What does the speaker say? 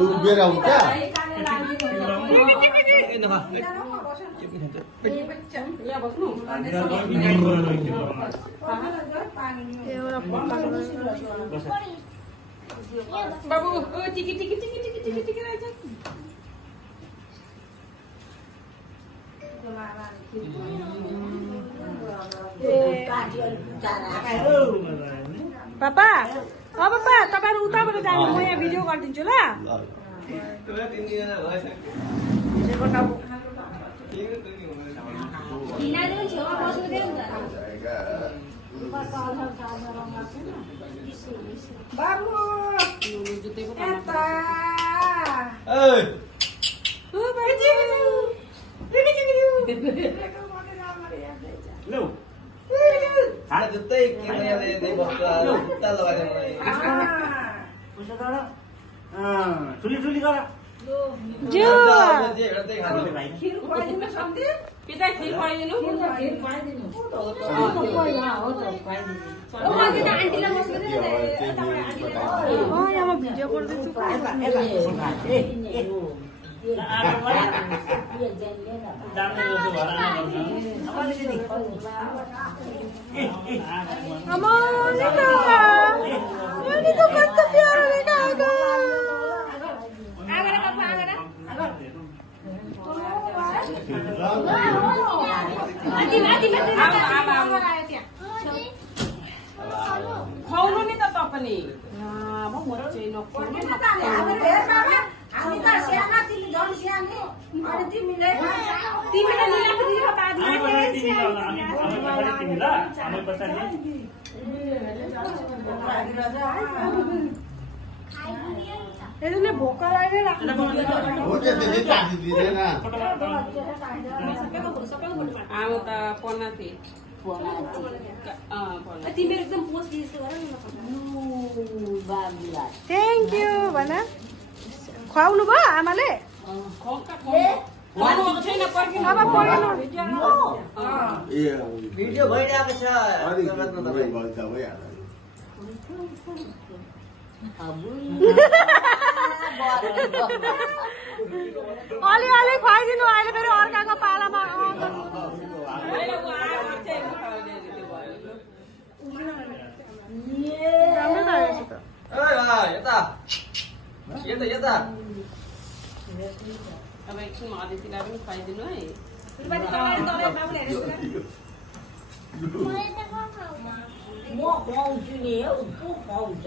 उभिएर हुन्छ बाबु टिकी टिकी टिकी टिकी टिकी टिकी रहेछ पापा पापा तपाईहरु उताबाट जानु म यहाँ भिडियो गरिदिन्छु ल बाबु जुत्तै किनेले नै बस्छ जुत्ता लगाएर ठुली ठुली गर जो जे हेर्दै खानु खिर खुवाइदिनु सक्थे पिता खिर खुवाइदिनु खिर खुवाइदिनु यहाँ भिडियो गर्दैछु खुवाउनु नि त तपाईले भोक लाग्यो आमा त पन्ना थिए तिमीहरू एकदम पोस्ट थ्याङ्क यू भन खुवाउनु भयो आमाले भिडियो भइरहेको छ अलि अलि खुवाइदिनु अहिले फेरि अर्काको पालामा यता अब एकछिनमा अतिथिलाई पनि खुवाइदिनु है म खुवाउँछु नि हौ खुवाउँछ